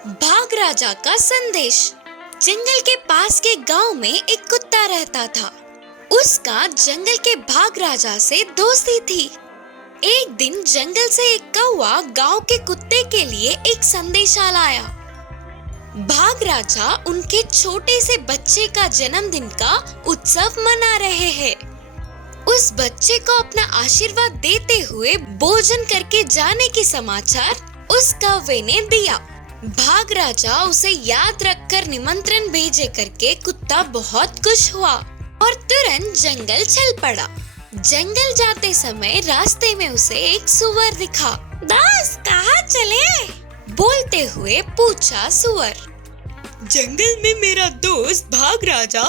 भाग राजा का संदेश। जंगल के पास के गांव में एक कुत्ता रहता था। उसका जंगल के भाग राजा से दोस्ती थी। एक दिन जंगल से एक कौवा गांव के कुत्ते के लिए एक संदेशा लाया। भाग राजा उनके छोटे से बच्चे का जन्मदिन का उत्सव मना रहे हैं। उस बच्चे को अपना आशीर्वाद देते हुए भोजन करके जाने की समाचार उस कौवे ने दिया। भाग राजा उसे याद रखकर निमंत्रण भेजे करके कुत्ता बहुत खुश हुआ और तुरंत जंगल चल पड़ा। जंगल जाते समय रास्ते में उसे एक सूअर दिखा। दोस्त कहाँ चले? बोलते हुए पूछा सूअर। जंगल में मेरा दोस्त भाग राजा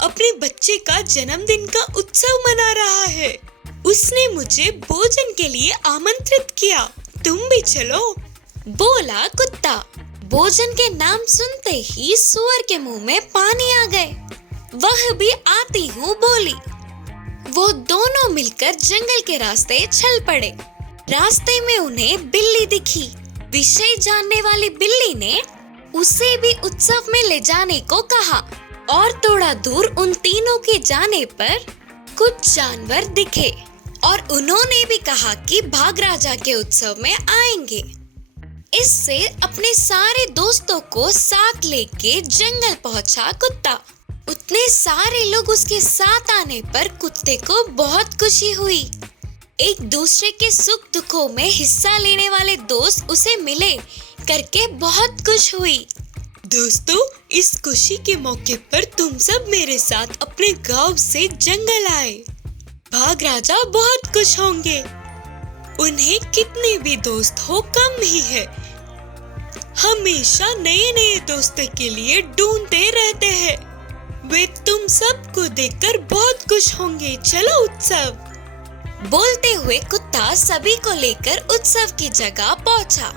अपने बच्चे का जन्मदिन का उत्सव मना रहा है। उसने मुझे भोजन के लिए आमंत्रित किया, तुम भी चलो, बोला कुत्ता। भोजन के नाम सुनते ही सूअर के मुंह में पानी आ गए। वह भी आती हूँ बोली। वो दोनों मिलकर जंगल के रास्ते चल पड़े। रास्ते में उन्हें बिल्ली दिखी। विषय जानने वाली बिल्ली ने उसे भी उत्सव में ले जाने को कहा और थोड़ा दूर उन तीनों के जाने पर कुछ जानवर दिखे और उन्होंने भी कहा कि भाग राजा के उत्सव में आएंगे। इससे अपने सारे दोस्तों को साथ लेके जंगल पहुंचा कुत्ता। उतने सारे लोग उसके साथ आने पर कुत्ते को बहुत खुशी हुई। एक दूसरे के सुख दुखों में हिस्सा लेने वाले दोस्त उसे मिले करके बहुत खुश हुई। दोस्तों, इस खुशी के मौके पर तुम सब मेरे साथ अपने गांव से जंगल आए। भाग राजा बहुत खुश होंगे। उन्हें कितने भी दोस्त हो कम ही है। हमेशा नए नए दोस्तों के लिए ढूंढते रहते हैं। वे तुम सबको देखकर बहुत खुश होंगे। चलो उत्सव। बोलते हुए कुत्ता सभी को लेकर उत्सव की जगह पहुंचा।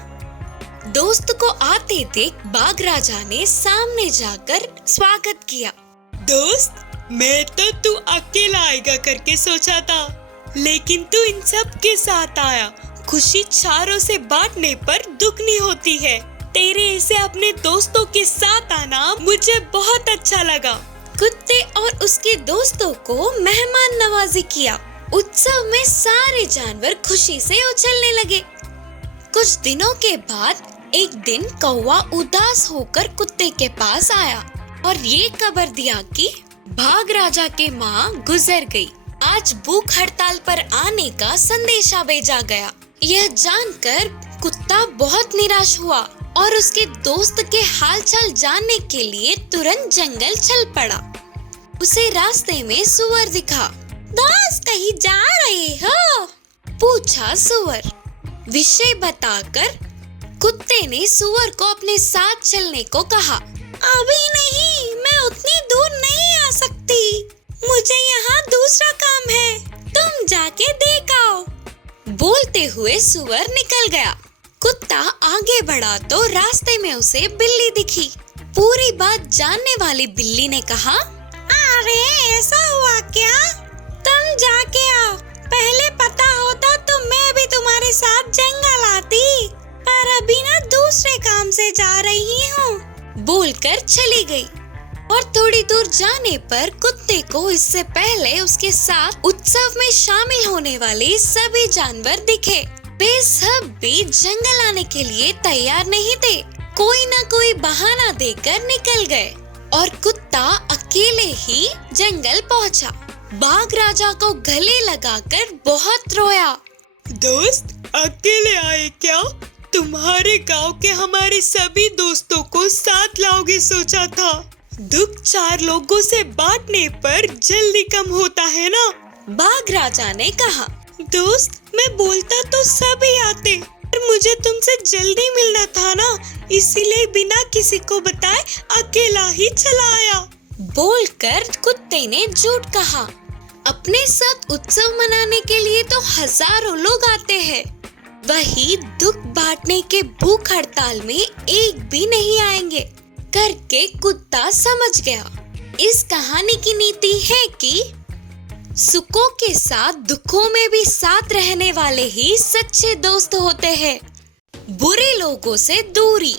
दोस्त को आते देख बाघ राजा ने सामने जाकर स्वागत किया। दोस्त, मैं तो तू अकेला आएगा करके सोचा था, लेकिन तू इन सब के साथ आया। खुशी चारों से बांटने पर दुगनी होती है। तेरे ऐसे अपने दोस्तों के साथ आना मुझे बहुत अच्छा लगा। कुत्ते और उसके दोस्तों को मेहमान नवाजी किया। उत्सव में सारे जानवर खुशी से उछलने लगे। कुछ दिनों के बाद एक दिन कौवा उदास होकर कुत्ते के पास आया और ये खबर दिया कि भाग राजा के माँ गुजर गई। आज भूख हड़ताल पर आने का संदेशा भेजा गया। यह जानकर कुत्ता बहुत निराश हुआ और उसके दोस्त के हालचाल जानने के लिए तुरंत जंगल चल पड़ा। उसे रास्ते में सूअर दिखा। दोस्त, कहीं जा रहे हो? पूछा सूअर। विषय बताकर कुत्ते ने सूअर को अपने साथ चलने को कहा। अभी नहीं, मैं उतनी दूर नहीं आ सकती। मुझे यहाँ दूसरा काम है, तुम जाके देख आओ। बोलते हुए सूअर निकल गया। कुत्ता आगे बढ़ा तो रास्ते में उसे बिल्ली दिखी। पूरी बात जानने वाली बिल्ली ने कहा, अरे ऐसा हुआ क्या? तुम जाके आओ। पहले पता होता तो मैं भी तुम्हारे साथ जंगल आती, पर अभी ना दूसरे काम से जा रही हूँ। बोलकर चली गई और थोड़ी दूर जाने पर कुत्ते को इससे पहले उसके साथ उत्सव में शामिल होने वाले सभी जानवर दिखे। वे सब भी जंगल आने के लिए तैयार नहीं थे। कोई ना कोई बहाना देकर निकल गए और कुत्ता अकेले ही जंगल पहुंचा। बाघ राजा को गले लगाकर बहुत रोया। दोस्त, अकेले आए क्या? तुम्हारे गांव के हमारे सभी दोस्तों को साथ लाओगे सोचा था। दुख चार लोगों से बांटने पर जल्दी कम होता है ना? बाघ राजा ने कहा। दोस्त, मैं बोलता तो सभी आते, पर मुझे तुमसे जल्दी मिलना था ना, इसीलिए बिना किसी को बताए अकेला ही चला आया। बोलकर कुत्ते ने झूठ कहा। अपने साथ उत्सव मनाने के लिए तो हजारों लोग आते हैं, वही दुख बांटने के भूख हड़ताल में एक भी नहीं आएंगे करके कुत्ता समझ गया। इस कहानी की नीति है कि सुखों के साथ दुखों में भी साथ रहने वाले ही सच्चे दोस्त होते हैं। बुरे लोगों से दूरी।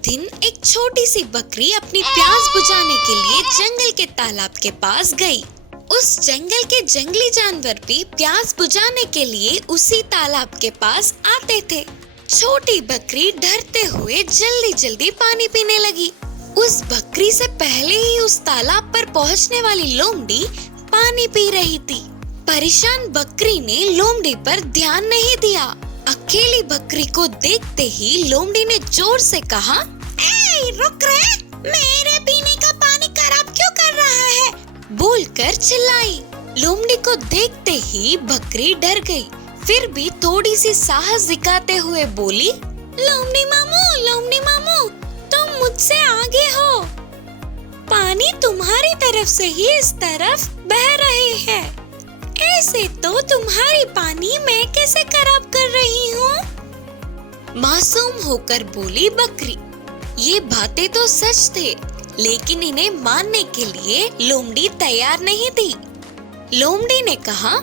दिन एक छोटी सी बकरी अपनी प्यास बुझाने के लिए जंगल के तालाब के पास गई। उस जंगल के जंगली जानवर भी प्यास बुझाने के लिए उसी तालाब के पास आते थे। छोटी बकरी डरते हुए जल्दी जल्दी पानी पीने लगी। उस बकरी से पहले ही उस तालाब पर पहुंचने वाली लोमड़ी पानी पी रही थी। परेशान बकरी ने लोमड़ी पर ध्यान नहीं दिया। अकेली बकरी को देखते ही लोमड़ी ने जोर से कहा, "ए, रुक रे! मेरे पीने का पानी खराब क्यों कर रहा है?" बोलकर चिल्लाई। लोमड़ी को देखते ही बकरी डर गई, फिर भी थोड़ी सी साहस दिखाते हुए बोली, लोमड़ी मामू, तुम मुझसे आगे हो। पानी तुम्हारी तरफ से ही इस तरफ बह रहे हैं। ऐसे तो तुम्हारी पानी मैं कैसे खराब कर रही हूँ? मासूम होकर बोली बकरी। ये बातें तो सच थे, लेकिन इन्हें मानने के लिए लोमड़ी तैयार नहीं थी। लोमड़ी ने कहा,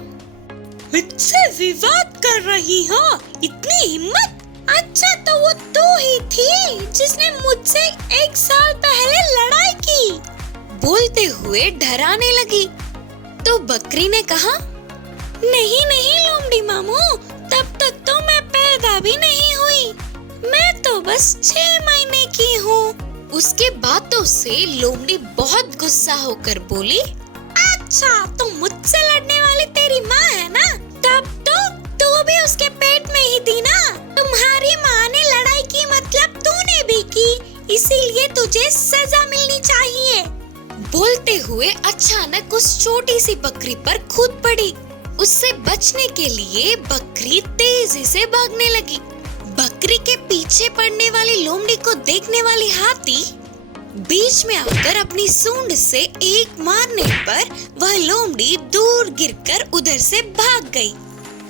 मुझसे विवाद कर रही हो? इतनी हिम्मत? अच्छा तो वो तू ही थी जिसने मुझसे 1 साल पहले लड़ाई की। बोलते हुए डराने लगी। तो बकरी ने कहा, नहीं लोमड़ी मामू, तब तक तो मैं पैदा भी नहीं हुई। मैं तो बस 6 महीने की हूँ। उसके बातों से लोमड़ी बहुत गुस्सा होकर बोली, अच्छा तो मुझसे लड़ने वाली तेरी माँ है ना? तब तो तू भी उसके पेट में ही थी ना? तुम्हारी माँ ने लड़ाई की मतलब तूने भी की, इसीलिए तुझे सजा मिलनी चाहिए। बोलते हुए अचानक उस छोटी सी बकरी पर कूद पड़ी। उससे बचने के लिए बकरी तेजी से भागने लगी। बकरी के पीछे पड़ने वाली लोमड़ी को देखने वाली हाथी बीच में आकर अपनी सूंड से एक मारने पर वह लोमड़ी दूर गिरकर उधर से भाग गई।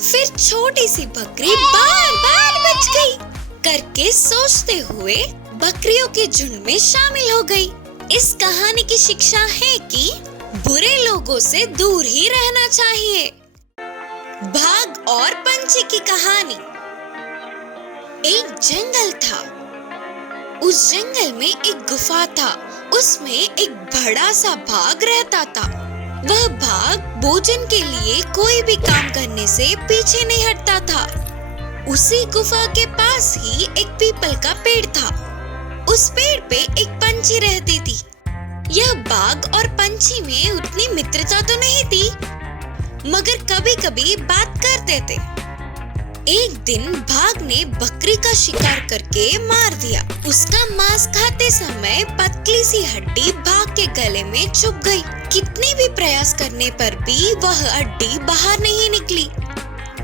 फिर छोटी सी बकरी बार बच गई करके सोचते हुए बकरियों के झुंड में शामिल हो गई। इस कहानी की शिक्षा है कि बुरे लोगों से दूर ही रहना चाहिए। बाघ और पंछी की कहानी। एक जंगल था। उस जंगल में एक गुफा था। उसमें एक बड़ा सा बाघ रहता था। वह बाघ भोजन के लिए कोई भी काम करने से पीछे नहीं हटता था। उसी गुफा के पास ही एक पीपल का पेड़ था। उस पेड़ पे एक पंछी रहती थी। यह बाघ और पंछी में उतनी मित्रता तो नहीं थी, मगर कभी कभी बात करते थे। एक दिन बाघ ने बकरी का शिकार करके मार दिया। उसका मांस खाते समय पतली सी हड्डी बाघ के गले में चुभ गई। कितने भी प्रयास करने पर भी वह हड्डी बाहर नहीं निकली।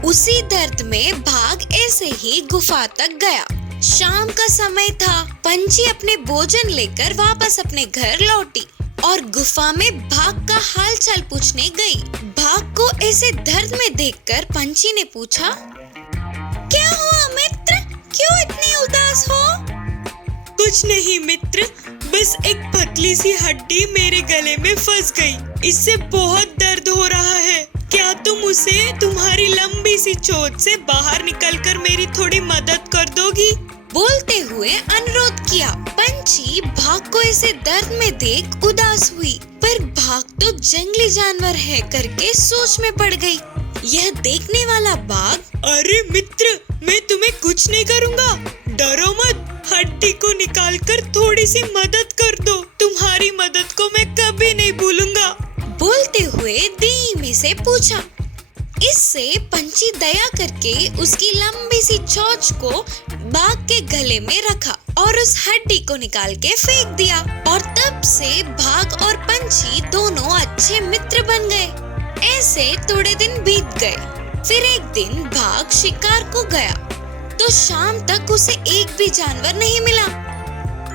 उसी दर्द में बाघ ऐसे ही गुफा तक गया। शाम का समय था। पंछी अपने भोजन लेकर वापस अपने घर लौटी और गुफा में बाघ का हाल चाल पूछने गई। बाघ को ऐसे दर्द में देखकर पंछी ने पूछा, क्या हुआ मित्र, क्यों इतने उदास हो? कुछ नहीं मित्र, बस एक पतली सी हड्डी मेरे गले में फंस गई। इससे बहुत दर्द हो रहा है। क्या तुम उसे तुम्हारी लंबी सी चोट से बाहर निकलकर मेरी थोड़ी मदद कर दोगी? बोलते हुए अनुरोध किया। पंछी बाघ को ऐसे दर्द में देख उदास हुई, पर बाघ तो जंगली जानवर है करके सोच में पड़ गई। यह देखने वाला बाघ, अरे मित्र, मैं तुम्हें कुछ नहीं करूँगा, डरो मत। हड्डी को निकालकर थोड़ी सी मदद कर दो। तुम्हारी मदद को मैं कभी नहीं भूलूंगा। बोलते हुए धीमे से पूछा। इससे पंछी दया करके उसकी लंबी सी चोंच को बाघ के गले में रखा और उस हड्डी को निकाल के फेंक दिया। और तब से बाघ और पंछी दोनों अच्छे मित्र बन गए। ऐसे थोड़े दिन बीत गए। फिर एक दिन बाघ शिकार को गया तो शाम तक उसे एक भी जानवर नहीं मिला।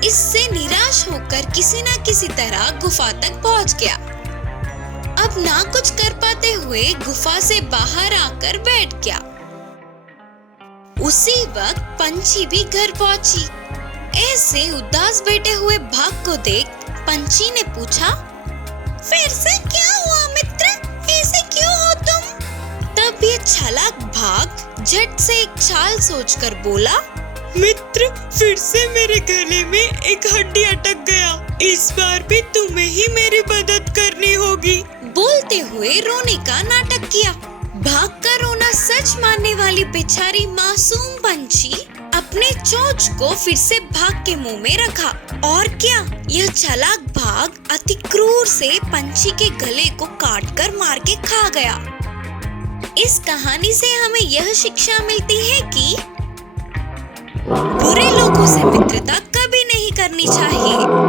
इससे निराश होकर किसी न किसी तरह गुफा तक पहुंच गया। अब ना कुछ कर पाते हुए गुफा से बाहर आकर बैठ गया। उसी वक्त पंछी भी घर पहुंची। ऐसे उदास बैठे हुए बाघ को देख पंछी ने पूछा, फिर से क्या हुआ मित्र, ऐसे क्यों हो तुम? तब ये चालाक बाघ झट से एक चाल सोचकर बोला, मित्र, फिर से मेरे गले में एक हड्डी अटक गया। इस बार भी तुम्हें ही मेरी मदद करनी होगी। बोलते हुए रोने का नाटक किया। भागकर रोना सच मानने वाली बेचारी मासूम पंछी अपने चोंच को फिर से भाग के मुंह में रखा। और क्या, यह चालाक भाग अति क्रूर से पंछी के गले को काटकर मार के खा गया। इस कहानी से हमें यह शिक्षा मिलती है कि बुरे लोगों से मित्रता कभी नहीं करनी चाहिए।